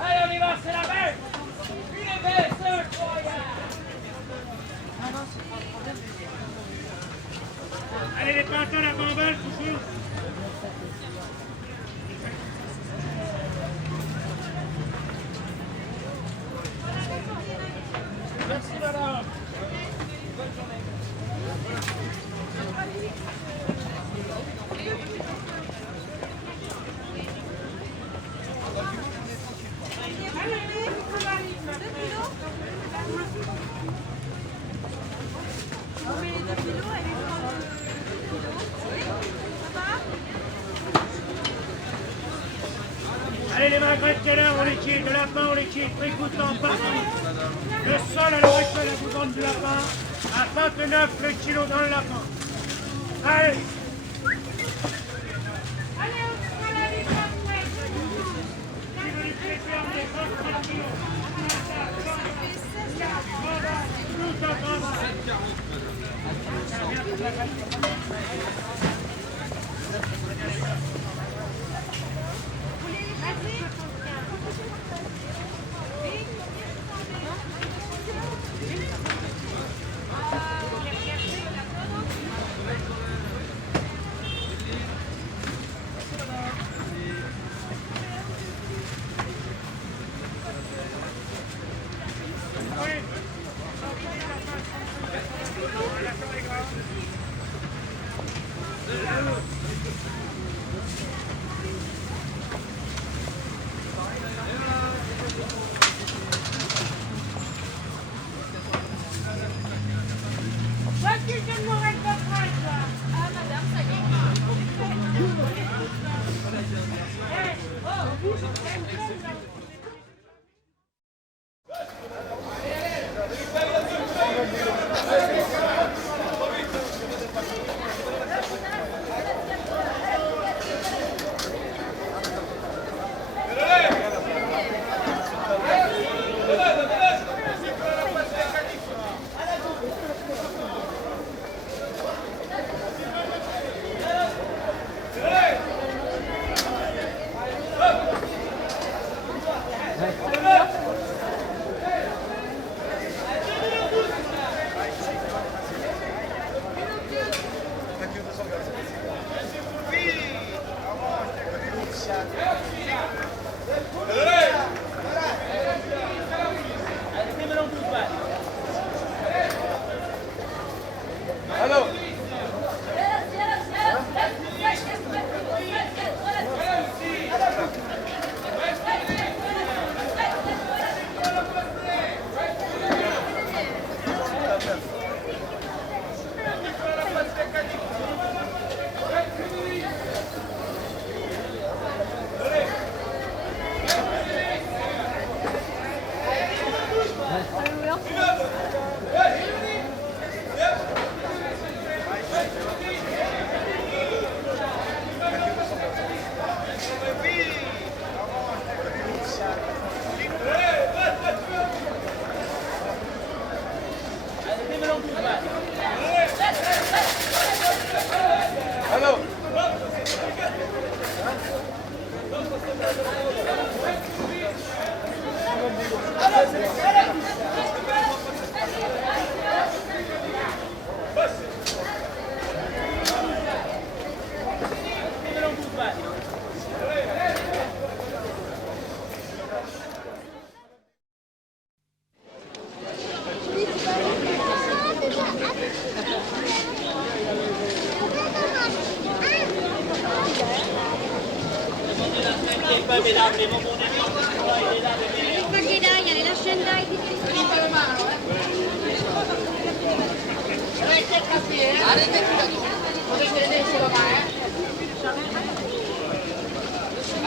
Allez, on y va, c'est la belle. Une baisse, allez, les pintons, la bambale, toujours. Merci, madame. Bonne journée. Allez, les magrets de quelle heure on les quitte, le lapin on les quitte, écoutant partout. Le sol à l'heure actuelle, la bougante du lapin, à 29 le kilo dans le lapin. Allez.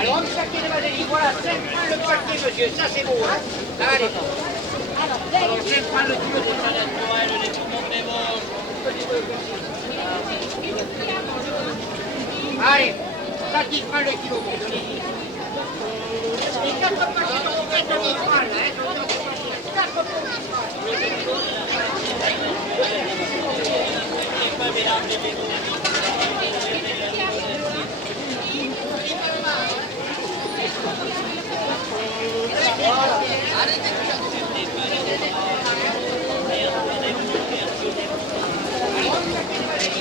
Alors, un paquet de vaseline, voilà, 5 francs le paquet, monsieur, ça c'est beau, hein. Allez. Alors, 5 francs le kilo, c'est pas naturel, les tout le monde est bon. Allez, ça 10 francs le kilo, bon. Les 4 paquets, on fait 10 francs, là, hein. 4 pour 10 francs.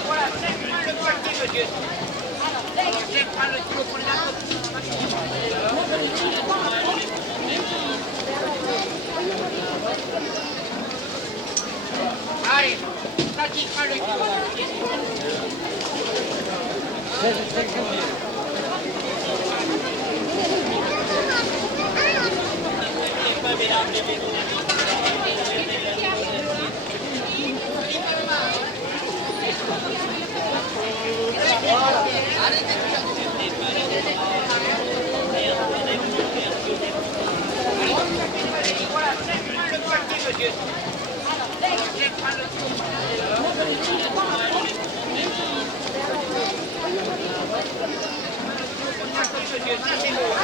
Voilà, 5 francs le paquet, monsieur. Alors, 5 francs le kilo pour la allez, ça 10 francs le kilo. Voilà, 5 francs le paquet, monsieur. Alors, 5 francs le kilo. Monsieur, ça c'est bon.